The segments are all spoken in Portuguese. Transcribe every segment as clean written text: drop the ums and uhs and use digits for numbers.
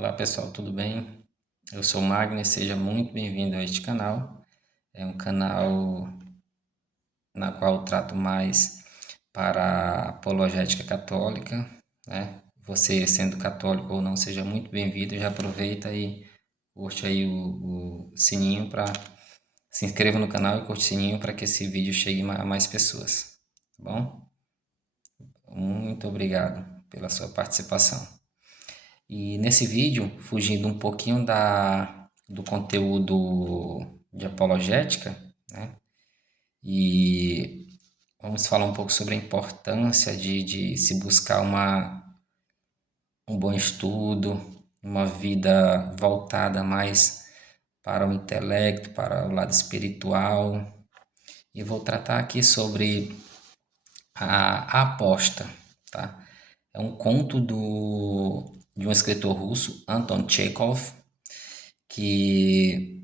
Olá pessoal, tudo bem? Eu sou o Magner, seja muito bem-vindo a este canal. É um canal na qual eu trato mais para a apologética católica, né? Você sendo católico ou não, seja muito bem-vindo. Já aproveita e curte aí o sininho para se inscreva no canal e curte o sininho para que esse vídeo chegue a mais pessoas, tá bom? Muito obrigado pela sua participação. E nesse vídeo, fugindo um pouquinho do conteúdo de apologética, né? E vamos falar um pouco sobre a importância de se buscar um bom estudo, uma vida voltada mais para o intelecto, para o lado espiritual. E vou tratar aqui sobre a aposta, tá? É um conto de um escritor russo, Anton Chekhov, que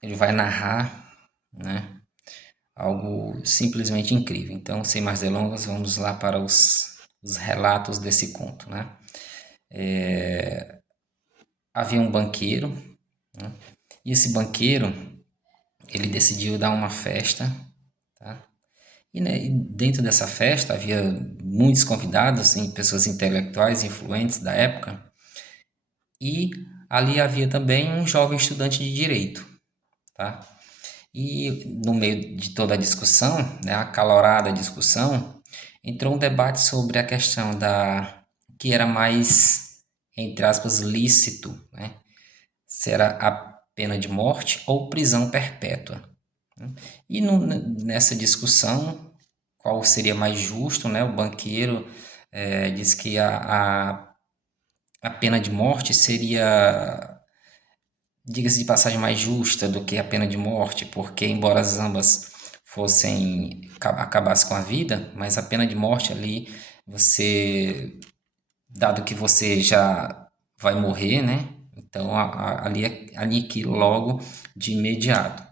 ele vai narrar, né, algo simplesmente incrível. Então, sem mais delongas, vamos lá para os relatos desse conto, né? Havia um banqueiro, né, e esse banqueiro, ele decidiu dar uma festa, tá? E, né, e dentro dessa festa havia muitos convidados, assim, pessoas intelectuais influentes da época, e ali havia também um jovem estudante de direito, tá? E no meio de toda a discussão, né, acalorada discussão, entrou um debate sobre a questão da que era mais, entre aspas, lícito, né? Se era a pena de morte ou prisão perpétua. Né? E nessa discussão, qual seria mais justo, né? O banqueiro diz que a pena de morte seria, diga-se de passagem, mais justa do que a pena de morte, porque embora as ambas fossem acabasse com a vida, mas a pena de morte ali você, dado que você já vai morrer, né? Então ali aniquila logo de imediato.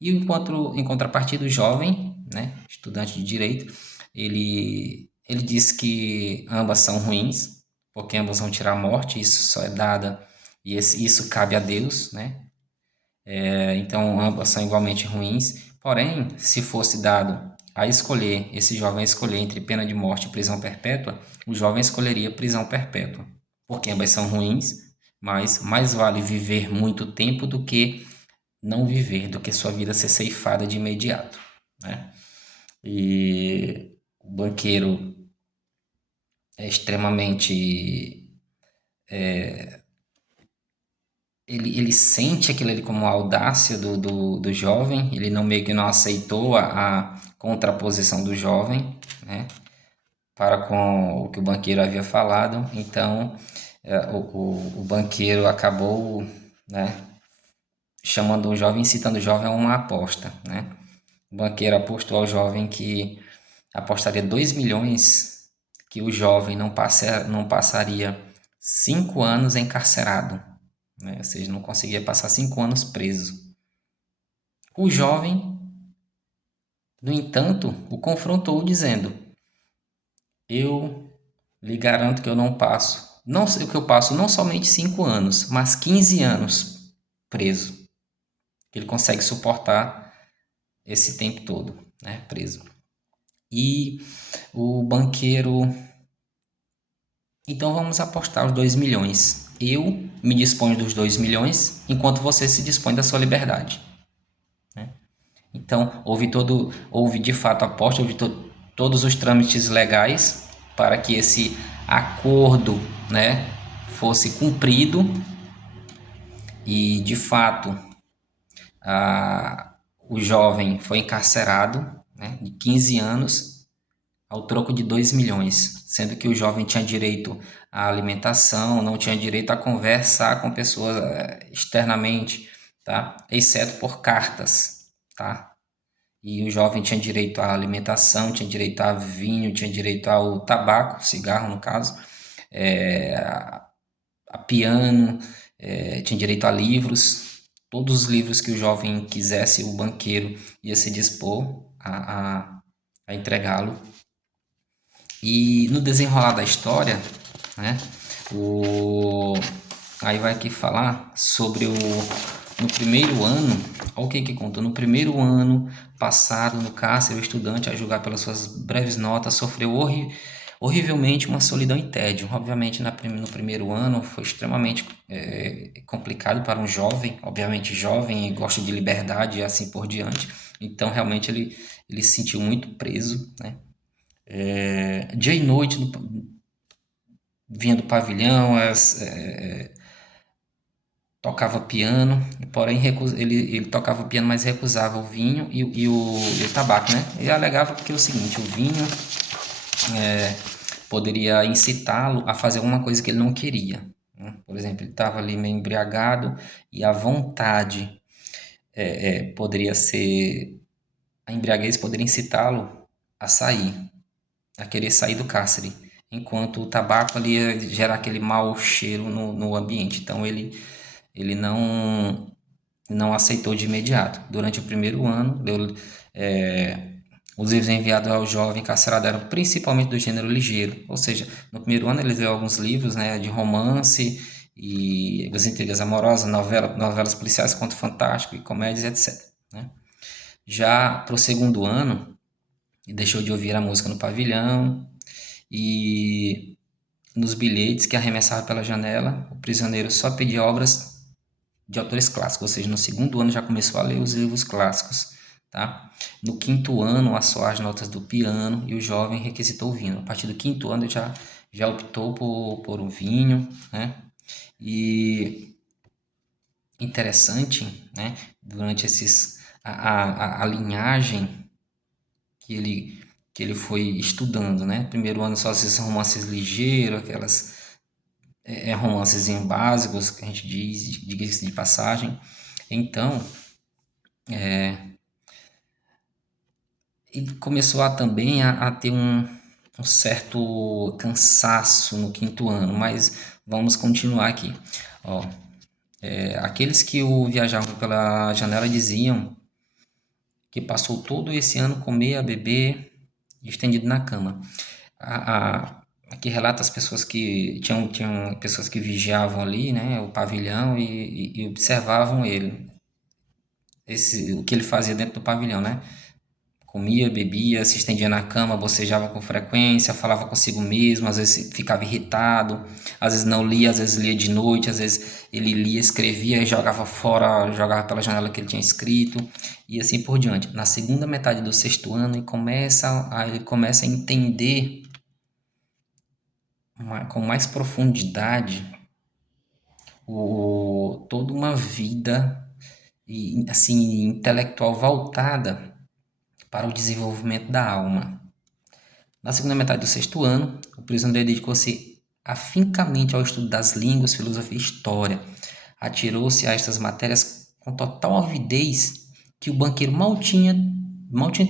E em contrapartida o jovem, né, estudante de direito, ele diz que ambas são ruins, porque ambas vão tirar a morte, isso só é dada e isso cabe a Deus, né? Então, ambas são igualmente ruins. Porém, se fosse dado a escolher, esse jovem a escolher entre pena de morte e prisão perpétua, o jovem escolheria prisão perpétua, porque ambas são ruins, mas mais vale viver muito tempo do que não viver, do que sua vida ser ceifada de imediato, né? E o banqueiro é extremamente ele sente aquilo ali como a audácia do jovem, ele não meio que não aceitou a contraposição do jovem, né, para com o que o banqueiro havia falado. Então, o banqueiro acabou, né, chamando o jovem, incitando o jovem a uma aposta, né. O banqueiro apostou ao jovem que apostaria 2 milhões que o jovem não passaria 5 anos encarcerado, né? Ou seja, não conseguia passar 5 anos preso. O jovem, no entanto, o confrontou dizendo: eu lhe garanto que eu não passo, não sei o que eu passo, não somente 5 anos, mas 15 anos preso. Ele consegue suportar esse tempo todo, né, preso. E o banqueiro, então vamos apostar os 2 milhões. Eu me disponho dos 2 milhões, enquanto você se dispõe da sua liberdade. Então, houve de fato a aposta, todos os trâmites legais para que esse acordo, né, fosse cumprido e, de fato, o jovem foi encarcerado, né, de 15 anos ao troco de 2 milhões, sendo que o jovem tinha direito à alimentação, não tinha direito a conversar com pessoas externamente, tá? Exceto por cartas, tá? E o jovem tinha direito à alimentação, tinha direito a vinho, tinha direito ao tabaco, cigarro no caso, a piano, tinha direito a livros. Todos os livros que o jovem quisesse, o banqueiro ia se dispor a entregá-lo. E no desenrolar da história, né, o, Aí vai aqui falar sobre no primeiro ano, olha o que que conta. No primeiro ano passado no cárcere, o estudante, a julgar pelas suas breves notas, sofreu horrivelmente uma solidão e tédio. Obviamente, no primeiro ano foi extremamente complicado para um jovem, obviamente jovem e gosta de liberdade e assim por diante. Então, realmente, ele se sentiu muito preso, né? Dia e noite, vinha do pavilhão, tocava piano, porém ele tocava piano, mas recusava o vinho e o tabaco, né? Ele alegava que é o seguinte, o vinho poderia incitá-lo a fazer alguma coisa que ele não queria, né? Por exemplo, ele estava ali meio embriagado e a vontade poderia ser, a embriaguez poderia incitá-lo a sair, a querer sair do cárcere, enquanto o tabaco ali ia gerar aquele mau cheiro no ambiente. Então ele não aceitou de imediato. Durante o primeiro ano, os livros enviados ao jovem encarcerado eram principalmente do gênero ligeiro, ou seja, no primeiro ano ele leu alguns livros, né, de romance e das intrigas amorosas, novelas policiais, conto fantástico e comédias, etc. Né? Já para o segundo ano, ele deixou de ouvir a música no pavilhão e nos bilhetes que arremessava pela janela, o prisioneiro só pedia obras de autores clássicos, ou seja, no segundo ano já começou a ler os livros clássicos, tá? No quinto ano, a soar as notas do piano e o jovem requisitou o vinho. A partir do quinto ano, ele já optou por um vinho, né? E interessante, né? Durante a linhagem que ele foi estudando, né? Primeiro ano só esses romances ligeiros, aquelas romances básicos que a gente diga-se de passagem. Então, e começou também a ter um certo cansaço no quinto ano, mas vamos continuar aqui. Ó, aqueles que o viajavam pela janela diziam que passou todo esse ano comer, a beber, estendido na cama. Aqui relata as pessoas que tinham pessoas que vigiavam ali, né, o pavilhão e observavam ele, o que ele fazia dentro do pavilhão, né? Comia, bebia, se estendia na cama, bocejava com frequência, falava consigo mesmo, às vezes ficava irritado, às vezes não lia, às vezes lia de noite, às vezes ele lia, escrevia e jogava fora, jogava pela janela que ele tinha escrito e assim por diante. Na segunda metade do sexto ano, ele começa a entender com mais profundidade toda uma vida e assim intelectual voltada para o desenvolvimento da alma. Na segunda metade do sexto ano, o prisioneiro dedicou-se afincamente ao estudo das línguas, filosofia e história. Atirou-se a estas matérias com total avidez que o banqueiro mal tinha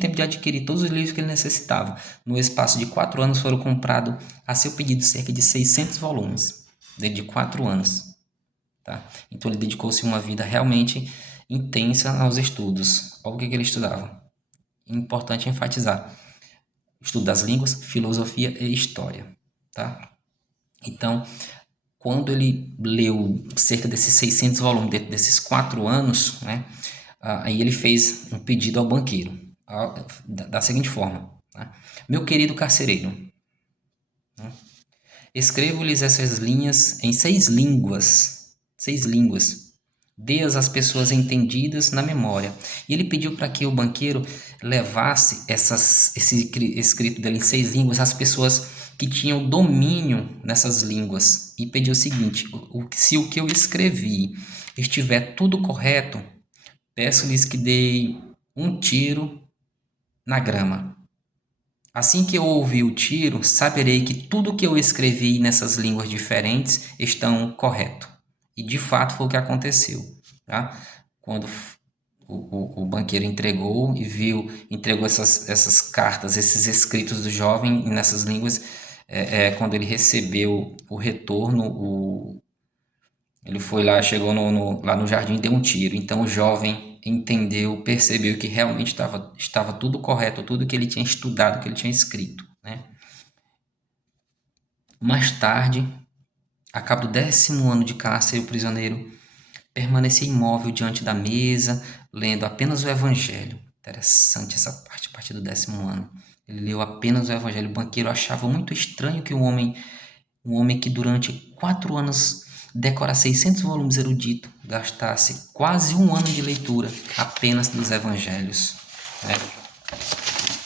tempo de adquirir todos os livros que ele necessitava. No espaço de 4 anos foram comprados, a seu pedido, cerca de 600 volumes, dentro de 4 anos. Tá? Então ele dedicou-se uma vida realmente intensa aos estudos. Olha o que ele estudava. Importante enfatizar: estudo das línguas, filosofia e história, tá? Então, quando ele leu cerca desses 600 volumes dentro desses 4 anos, né, aí ele fez um pedido ao banqueiro, da seguinte forma, né? Meu querido carcereiro, escrevo-lhes essas linhas em 6 línguas. Dê-as às pessoas entendidas na memória. E ele pediu para que o banqueiro levasse esse escrito dele em 6 línguas às pessoas que tinham domínio nessas línguas. E pediu o seguinte: se o que eu escrevi estiver tudo correto, peço-lhes que deem um tiro na grama. Assim que eu ouvir o tiro, saberei que tudo o que eu escrevi nessas línguas diferentes estão correto. E de fato foi o que aconteceu, tá? Quando o banqueiro entregou essas cartas, esses escritos do jovem nessas línguas, quando ele recebeu o retorno, ele foi lá, chegou lá no jardim e deu um tiro. Então o jovem entendeu, percebeu que realmente estava tudo correto, tudo que ele tinha estudado, que ele tinha escrito, né? Mais tarde, A cabo do 10º ano de cárcere, o prisioneiro permanecia imóvel diante da mesa, lendo apenas o Evangelho. Interessante essa parte, a partir do 10º ano. Ele leu apenas o Evangelho. O banqueiro achava muito estranho que um homem que durante 4 anos decora 600 volumes eruditos, gastasse quase um ano de leitura apenas dos Evangelhos, né?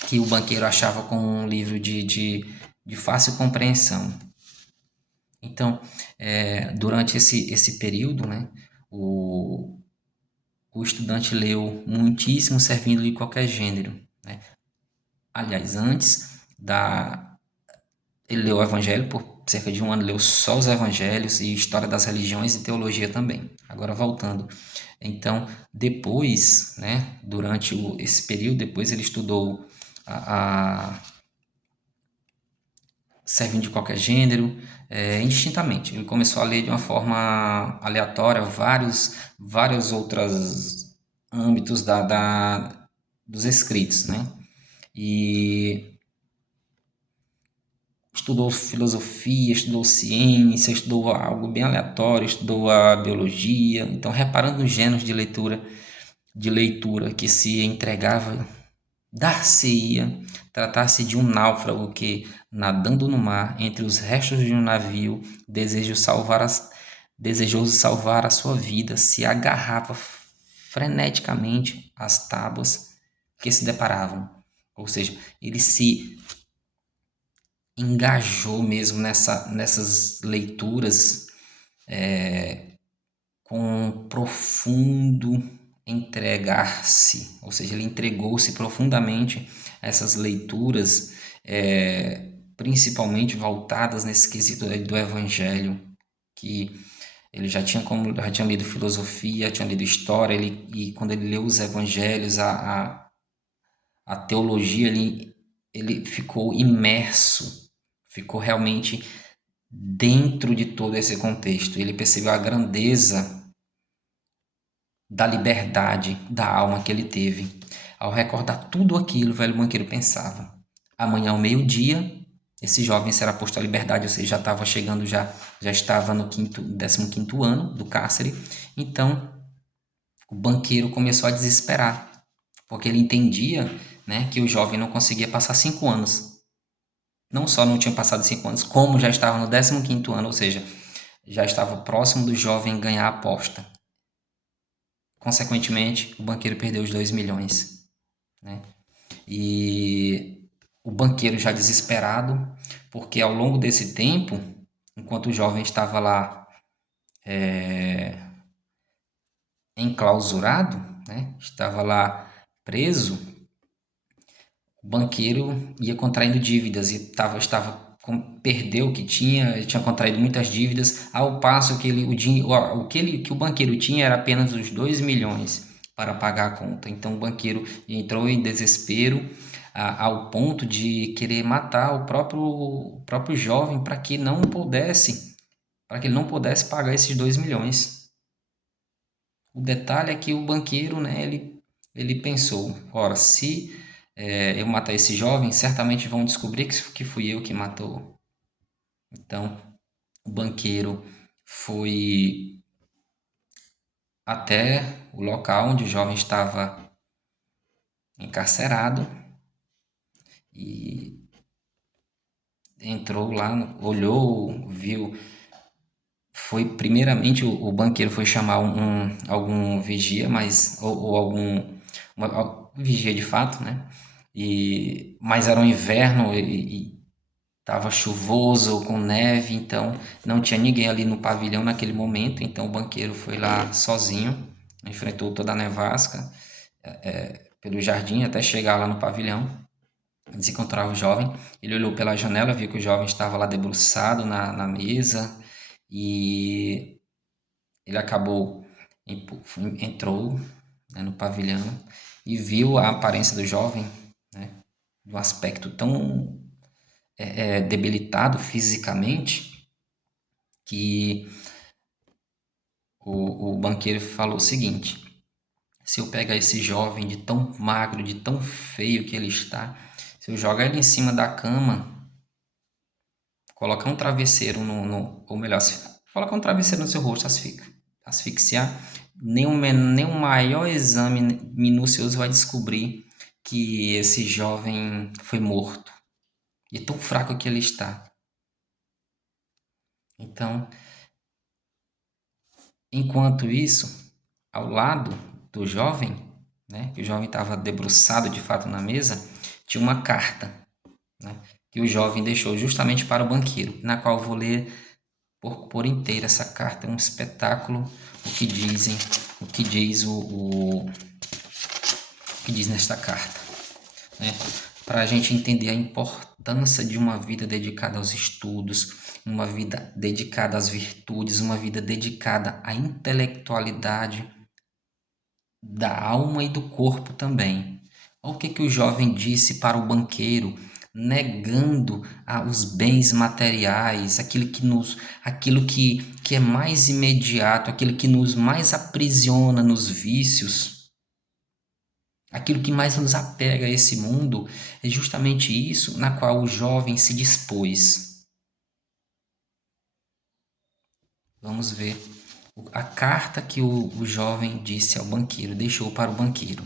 Que o banqueiro achava como um livro de fácil compreensão. Então, durante esse período, né, o, o estudante leu muitíssimo, servindo de qualquer gênero, né? Aliás, ele leu o Evangelho por cerca de um ano, leu só os Evangelhos e história das religiões e teologia também. Agora voltando, então depois, né, durante esse período, depois ele estudou a servindo de qualquer gênero, indistintamente. Ele começou a ler de uma forma aleatória vários outros âmbitos dos escritos, né? E estudou filosofia, estudou ciência, estudou algo bem aleatório, estudou a biologia. Então, reparando nos gêneros de leitura que se entregava, dar-se-ia tratar-se de um náufrago que, nadando no mar entre os restos de um navio, desejoso salvar a sua vida, se agarrava freneticamente às tábuas que se deparavam. Ou seja, ele se engajou mesmo nessas leituras com um profundo entregar-se, ou seja, ele entregou-se profundamente a essas leituras, principalmente voltadas nesse quesito do Evangelho, que ele já tinha lido filosofia, tinha lido história, e quando ele leu os Evangelhos, a teologia, ele ficou imerso, ficou realmente dentro de todo esse contexto. Ele percebeu a grandeza da liberdade da alma que ele teve. Ao recordar tudo aquilo, o velho banqueiro pensava: amanhã ao meio-dia, esse jovem será posto à liberdade, ou seja, já estava chegando, já estava no 15º ano do cárcere. Então, o banqueiro começou a desesperar, porque ele entendia, né, que o jovem não conseguia passar 5 anos. Não só não tinha passado 5 anos, como já estava no 15º ano, ou seja, já estava próximo do jovem ganhar a aposta. Consequentemente, o banqueiro perdeu os 2 milhões, né? E o banqueiro já desesperado, porque ao longo desse tempo, enquanto o jovem estava lá enclausurado, né, estava lá preso, o banqueiro ia contraindo dívidas e perdeu o que tinha, ele tinha contraído muitas dívidas, ao passo que que o banqueiro tinha era apenas os 2 milhões para pagar a conta. Então o banqueiro entrou em desespero ao ponto de querer matar o próprio jovem para que ele não pudesse pagar esses 2 milhões. O detalhe é que o banqueiro, né, ele pensou: ora, se eu matar esse jovem, certamente vão descobrir que fui eu que matou. Então, o banqueiro foi até o local onde o jovem estava encarcerado e entrou lá, olhou, viu. Foi primeiramente o banqueiro foi chamar algum vigia, ou vigia de fato, né? Mas era um inverno e estava chuvoso, com neve, então não tinha ninguém ali no pavilhão naquele momento. Então o banqueiro foi lá sozinho, enfrentou toda a nevasca pelo jardim até chegar lá no pavilhão. Se encontrava o jovem, ele olhou pela janela, viu que o jovem estava lá debruçado na mesa e ele entrou, né, no pavilhão e viu a aparência do jovem, né, de um aspecto tão debilitado fisicamente, que o banqueiro falou o seguinte: se eu pegar esse jovem de tão magro, de tão feio que ele está, se eu jogar ele em cima da cama, colocar um travesseiro ou melhor, Colocar um travesseiro no seu rosto, asfixiar. Nem o maior exame minucioso vai descobrir que esse jovem foi morto. E tão fraco que ele está. Então, enquanto isso, ao lado do jovem, né, que o jovem estava debruçado de fato na mesa, tinha uma carta, né, que o jovem deixou justamente para o banqueiro, na qual eu vou ler por inteiro essa carta. É um espetáculo o que dizem, o que diz o que diz nesta carta, né? Para a gente entender a importância de uma vida dedicada aos estudos, uma vida dedicada às virtudes, uma vida dedicada à intelectualidade da alma e do corpo também. Olha o que o jovem disse para o banqueiro, negando os bens materiais, aquilo que é mais imediato, aquilo que nos mais aprisiona nos vícios. Aquilo que mais nos apega a esse mundo é justamente isso na qual o jovem se dispôs. Vamos ver a carta que o jovem disse ao banqueiro, deixou para o banqueiro.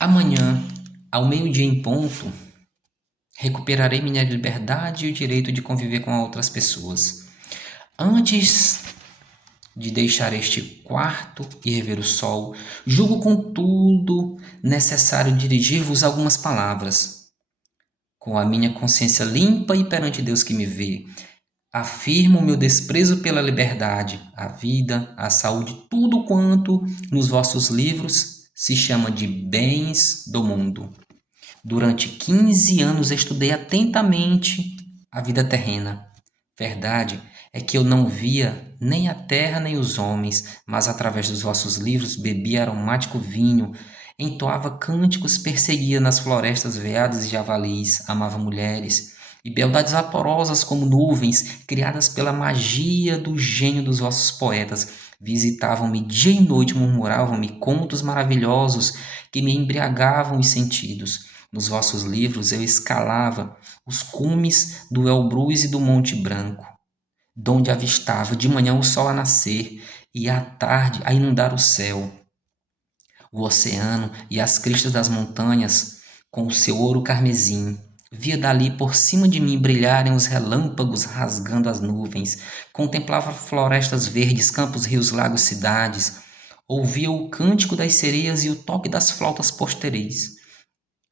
Amanhã, ao meio-dia em ponto, recuperarei minha liberdade e o direito de conviver com outras pessoas. Antes de deixar este quarto e rever o sol, julgo contudo necessário dirigir-vos algumas palavras. Com a minha consciência limpa e perante Deus que me vê, afirmo o meu desprezo pela liberdade, a vida, a saúde, tudo quanto nos vossos livros se chama de bens do mundo. Durante 15 anos estudei atentamente a vida terrena. Verdade é que eu não via nem a terra nem os homens, mas através dos vossos livros bebia aromático vinho, entoava cânticos, perseguia nas florestas veados e javalis, amava mulheres e beldades vaporosas como nuvens, criadas pela magia do gênio dos vossos poetas. Visitavam-me dia e noite, murmuravam-me contos maravilhosos que me embriagavam os sentidos. Nos vossos livros eu escalava os cumes do Elbrus e do Monte Branco, donde avistava de manhã o sol a nascer e à tarde a inundar o céu, o oceano e as cristas das montanhas com o seu ouro carmesim. Via dali por cima de mim brilharem os relâmpagos rasgando as nuvens. Contemplava florestas verdes, campos, rios, lagos, cidades. Ouvia o cântico das sereias e o toque das flautas posteris.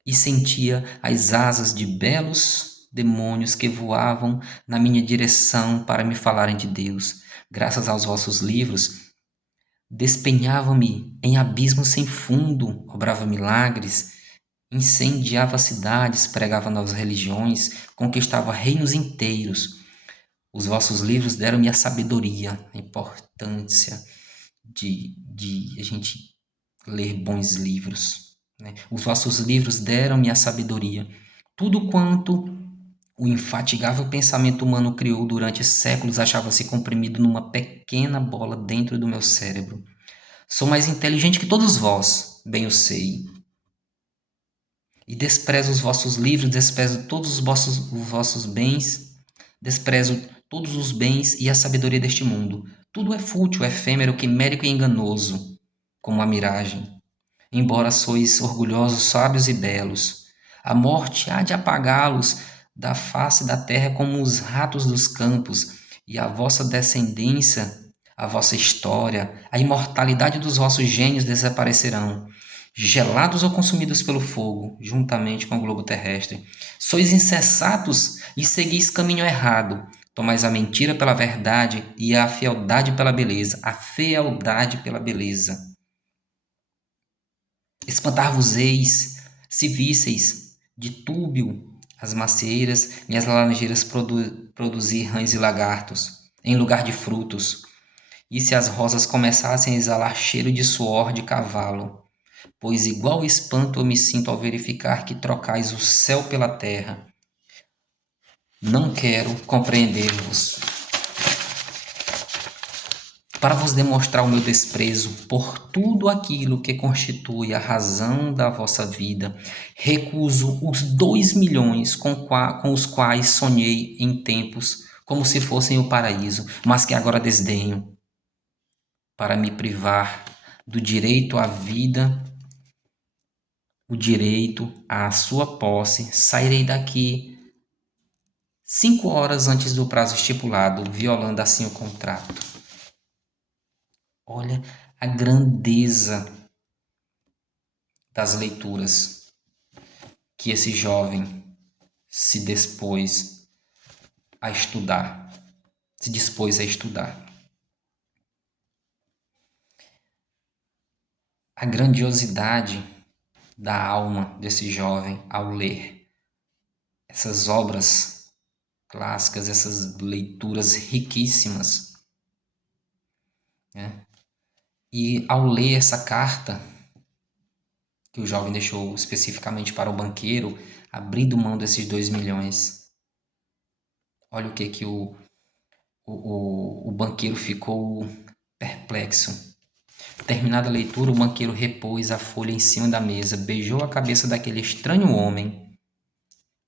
E sentia as asas de belos demônios que voavam na minha direção para me falarem de Deus. Graças aos vossos livros, despenhava-me em abismos sem fundo, obrava milagres, incendiava cidades, pregava novas religiões, conquistava reinos inteiros. Os vossos livros deram-me a sabedoria, a importância de a gente ler bons livros, né? Os vossos livros deram-me a sabedoria. Tudo quanto o infatigável pensamento humano criou durante séculos achava-se comprimido numa pequena bola dentro do meu cérebro. Sou mais inteligente que todos vós, bem o sei. E desprezo os vossos livros, desprezo todos os vossos bens, desprezo todos os bens e a sabedoria deste mundo. Tudo é fútil, efêmero, quimérico e enganoso, como a miragem. Embora sois orgulhosos, sábios e belos, a morte há de apagá-los da face da terra como os ratos dos campos, e a vossa descendência, a vossa história, a imortalidade dos vossos gênios desaparecerão, gelados ou consumidos pelo fogo, juntamente com o globo terrestre. Sois insensatos e seguis caminho errado. Tomais a mentira pela verdade e a fealdade pela beleza. A fealdade pela beleza. Espantar-vos-eis, se visseis de túbio as macieiras e as laranjeiras produzir rãs e lagartos, em lugar de frutos, e se as rosas começassem a exalar cheiro de suor de cavalo, pois igual espanto eu me sinto ao verificar que trocais o céu pela terra. Não quero compreender-vos. Para vos demonstrar o meu desprezo por tudo aquilo que constitui a razão da vossa vida, recuso os 2 milhões com os quais sonhei em tempos como se fossem o paraíso, mas que agora desdenho, para me privar do direito à vida, o direito à sua posse. Sairei daqui 5 horas antes do prazo estipulado, violando assim o contrato. Olha a grandeza das leituras que esse jovem se dispôs a estudar, se dispôs a estudar. A grandiosidade da alma desse jovem ao ler essas obras clássicas, essas leituras riquíssimas, né? E ao ler essa carta que o jovem deixou especificamente para o banqueiro, abrindo mão desses 2 milhões, olha o que o banqueiro ficou perplexo. Terminada a leitura, o banqueiro repôs a folha em cima da mesa, beijou a cabeça daquele estranho homem,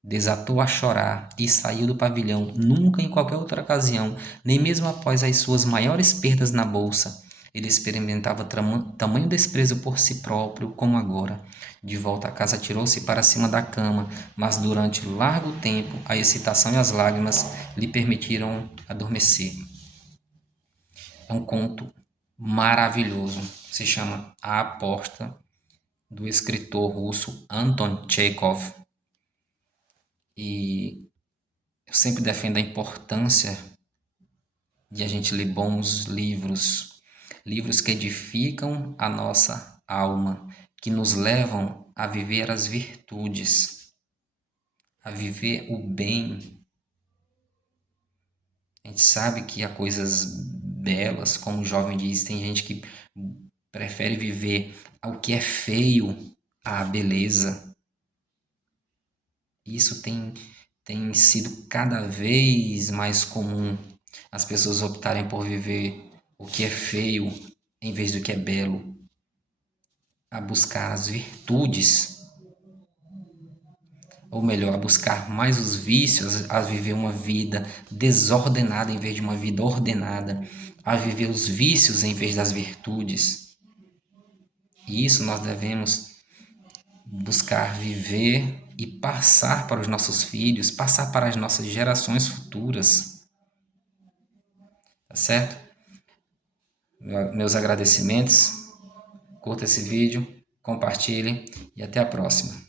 desatou a chorar e saiu do pavilhão. Nunca em qualquer outra ocasião, nem mesmo após as suas maiores perdas na bolsa, ele experimentava tamanho desprezo por si próprio como agora. De volta à casa, atirou-se para cima da cama, mas durante largo tempo a excitação e as lágrimas lhe permitiram adormecer. É um conto maravilhoso. Se chama A Aposta, do escritor russo Anton Chekhov. E eu sempre defendo a importância de a gente ler bons livros, livros que edificam a nossa alma, que nos levam a viver as virtudes, a viver o bem. A gente sabe que há coisas belas, como o jovem diz, tem gente que prefere viver o que é feio à beleza. Isso tem sido cada vez mais comum, as pessoas optarem por viver o que é feio em vez do que é belo, a buscar as virtudes, ou melhor, a buscar mais os vícios, a viver uma vida desordenada em vez de uma vida ordenada, a viver os vícios em vez das virtudes. E isso nós devemos buscar viver e passar para os nossos filhos, passar para as nossas gerações futuras. Tá certo? Meus agradecimentos. Curta esse vídeo, compartilhe e até a próxima.